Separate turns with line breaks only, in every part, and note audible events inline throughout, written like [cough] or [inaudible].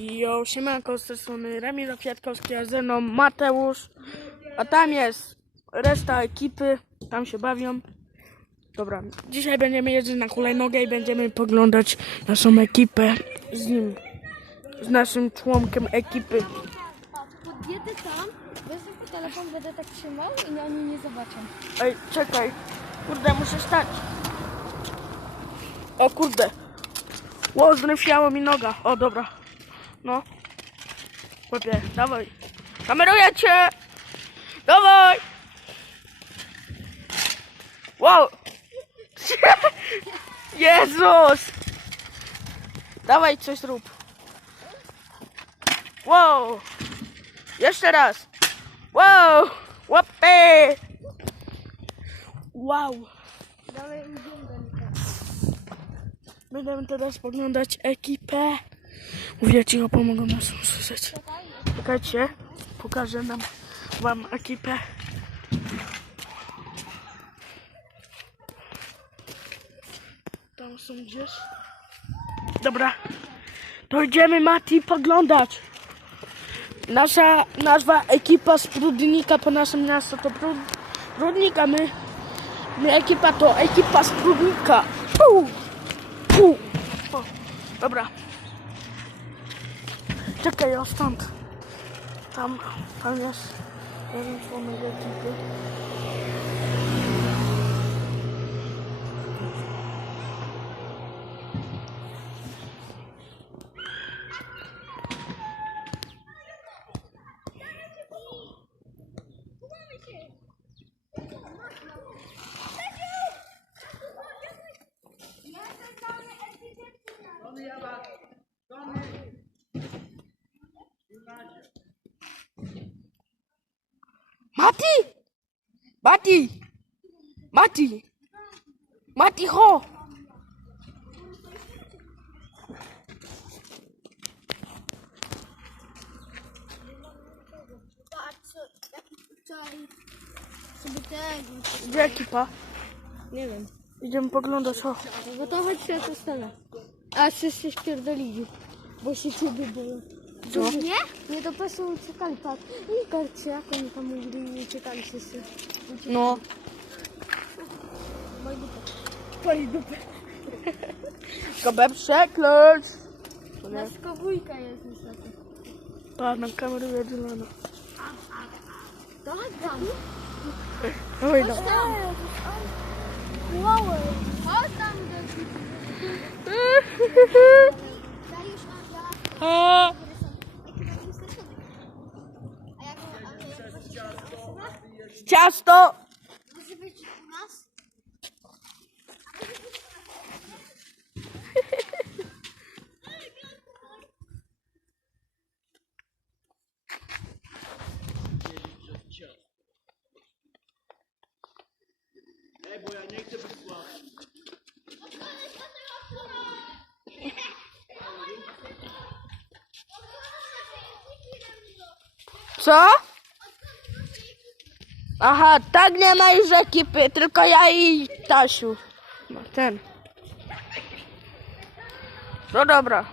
Jo, siemanko, z tej strony Remiro Kwiatkowski, a ze mną Mateusz, a tam jest reszta ekipy, tam się bawią. Dobra, dzisiaj będziemy jeździć na hulajnogę i będziemy poglądać naszą ekipę z nim, z naszym członkiem ekipy.
Podjedę tam, wezmę telefon, będę tak trzymał i oni nie zobaczą.
Ej, czekaj, kurde, muszę stać. O kurde, ło, zryfiało mi noga, o dobra, no. Chłopie, dawaj, kameruję cię, dawaj. Wow. [laughs] Jezus. Dawaj coś rób. Wow. Jeszcze raz. Wow. Łapy. Wow.
Dalej.
Będziemy teraz poglądać ekipę. Mówię cicho, pomogą nas usłyszeć. Czekajcie, pokażę nam wam ekipę. Tam są gdzieś. Dobra, to idziemy Mati poglądać. Nasza nazwa ekipa z Prudnika po naszym miasto to Prud, Prudnika. My, my ekipa to ekipa z Prudnika. Puu, puu. O, dobra. Czekaj, o stąd. Tam, tam jest jeden członek ekipy. Mati! Mati! Mati! Mati, ho! Gdzie ekipa?
Nie wiem.
Idziemy poglądać, o.
No to chodź się to stanę. A wszyscy śpierdolili, bo się ciebie boją. Nie? Nie do pesu uciekali, patrz. I karcie, jak oni tam mówili i uciekali wszyscy.
No.
Moje dupy.
Twojej dupy. To nie.
Naska wujka jest niestety.
Pa, na kamerę.
To chodź tam.
Oj, no.
Wow. Chodź tam, Dajesz [laughs] Ania.
A,
A jak
Ciasto!
Może być u nas?
Co? Aha, tak nie ma już ekipy, tylko ja i Tasiu. No, ten. No dobra.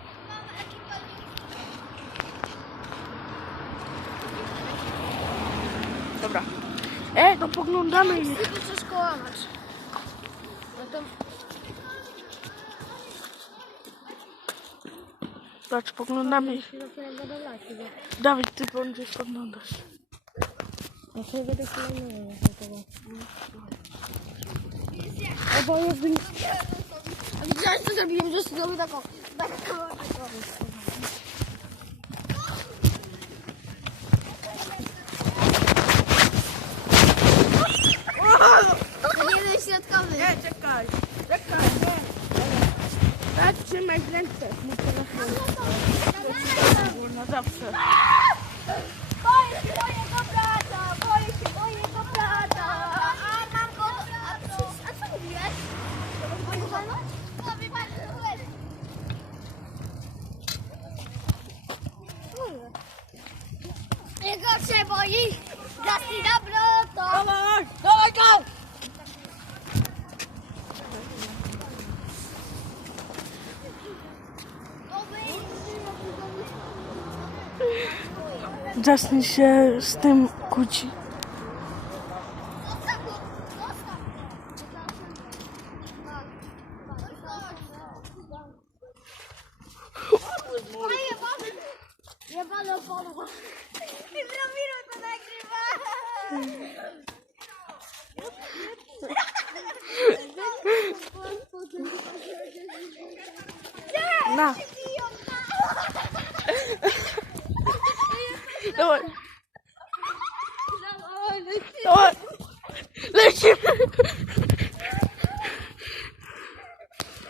Dobra. E, to poglądamy ich.
Szkoła masz. No to
Patrz, poglądamy ich. Dawid, ty będziesz poglądać.
Ja sobie będę kolejnego na tego. Albo jakby... A widziałeś co zrobiłem, że zrobił taką... taką... taką... To nie jeden środkowy.
Nie, czekaj, czekaj, nie. Tak, trzymaj w ręce. Muszę na chwilę. Było na zawsze. Justin się z tym kłóci.
Ja walę polwa. I zrobimy to nagrywa.
Na. Dawaj. Dawaj. Lecimy.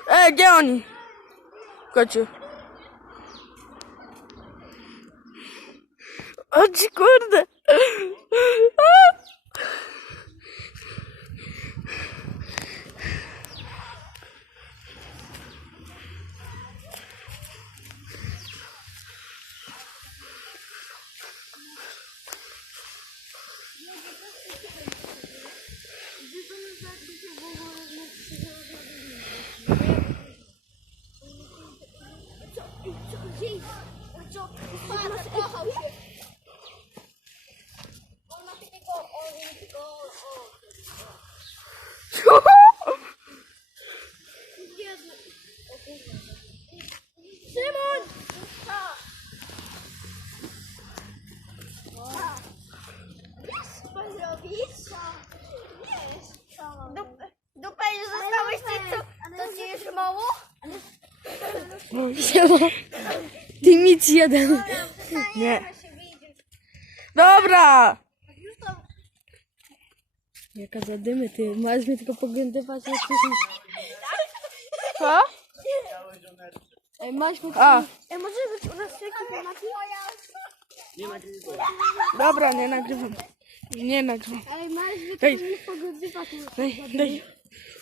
Ej, gdzie oni? Kocie. O ci kurde.
On ma takiego, on tylko, o. Jezu. O kurwa. Szymon! Wiesz, co zrobić? Wiesz. Dup- Dupę już zostałeś ci, co? To ci już mało?
Ty nic jeden.
Nie. Dobra.
Jaka zadymy, ty. Masz mnie tylko poglądywać, jak coś...
Co?
Ej, masz mnie...
A,
E, może być u nas jakiś
dobra, nie nagrywam. Nie nagrywam.
Ej, masz mnie
Daj,
tylko poglądywać.
daj, daj.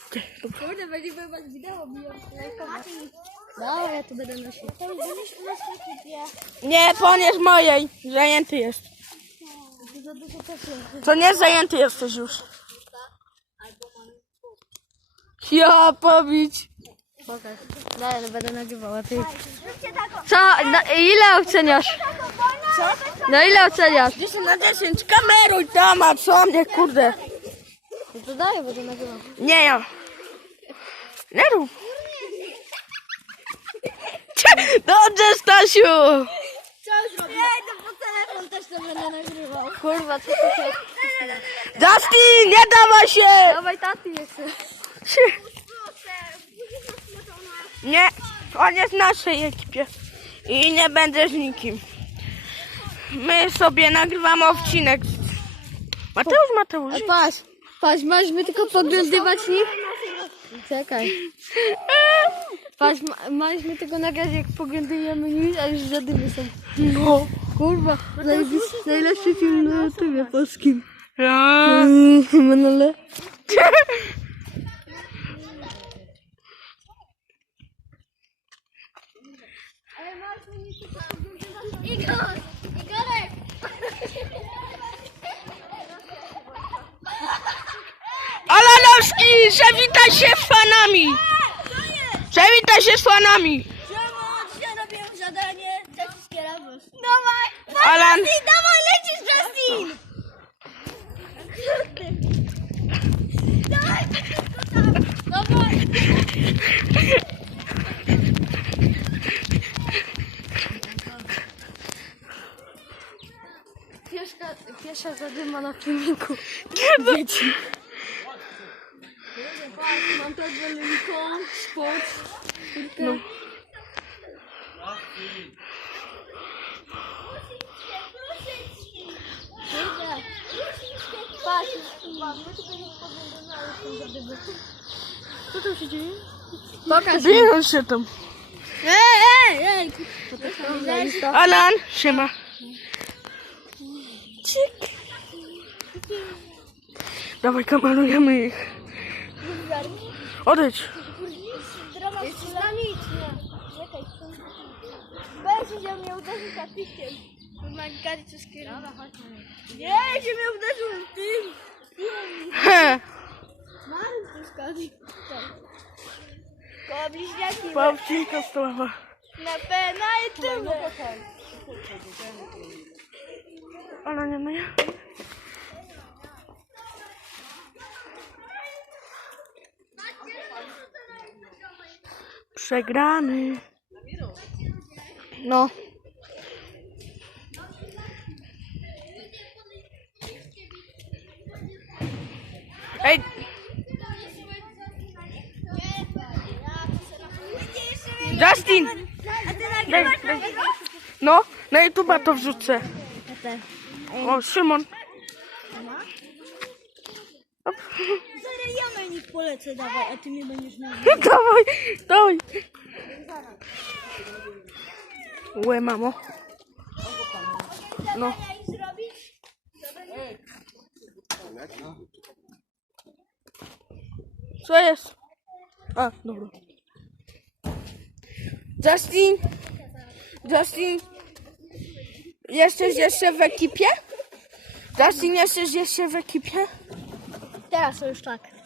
Okej, dobra.
Kurde, będzie chyba wideo, biją. Dobra, ja to będę nosił.
Nie, ponieś mojej. Zajęty jest.
To
nie zajęty jesteś już. Ja pobić.
Pokaż. Daj, no będę nagrywała, ty.
Taką.
Co? Na, ile oceniasz?
Co?
No ile oceniasz?
10 na 10. Kameruj tam, a co mnie, kurde.
No to daj, będę nagrywał.
Nie ja. Nie rób. Dobrze, Stasiu.
Co zrobię? To po telefon też to będę nagrywał.
Kurwa, co to się...
Justin, nie dawaj się.
Dawaj taty jeszcze.
Nie, on jest w naszej ekipie. I nie będę z nikim. My sobie nagrywamy odcinek. Mateusz, Mateusz.
A patrz, patrz, masz mnie tylko poglądywać nich? Czekaj. Patrz, ma, mnie tylko nagrać jak poglądujemy nich, a już zadymy są.
No.
Kurwa, najlepszy, najlepszy film na YouTube polskim.
Ja.
Manole.
Igor! Igorek!
Alanowski, zawitaj się fanami. Zawitaj się z fanami.
Siema, dzisiaj robiłem zadanie. Wszystkie razem. Dawaj!
Alan.
Justin, dawaj, lecisz, Justin! Dawaj, dawaj!
Pierwsza, pierwsza zadyma na filmiku.
Dzieci.
Mam tak Lincoln, sport,
No.
Tą zadymę.
Co tam się dzieje? Pokaż.
Biją się tam.
Ej, ej, ej!
Alan, siema. Dawaj, kamerujemy ich. Odejdź.
Drama dynamiczna. Czekaj, Będzie się mnie uderzył kapikiem. Pomagać wszystkiego. Nie, się mnie uderzył tym.
He.
Maryn tu skadzi. Koło bliźniaki.
Pałcinka stołowa.
Na pewno i tyle.
Ale nie, no Przegrany.
No.
Ej, Justin! Daj, daj. No, na YouTube'a to wrzucę. O, Szymon.
Zaraz nich polecę, dawaj, a ty mnie będziesz na [laughs]
Dawaj, dawaj. Łe, mamo. No. Co jest? A, dobra. Justin? Justin? Jesteś jeszcze w ekipie? Justin, jesteś jeszcze w ekipie?
Teraz już tak.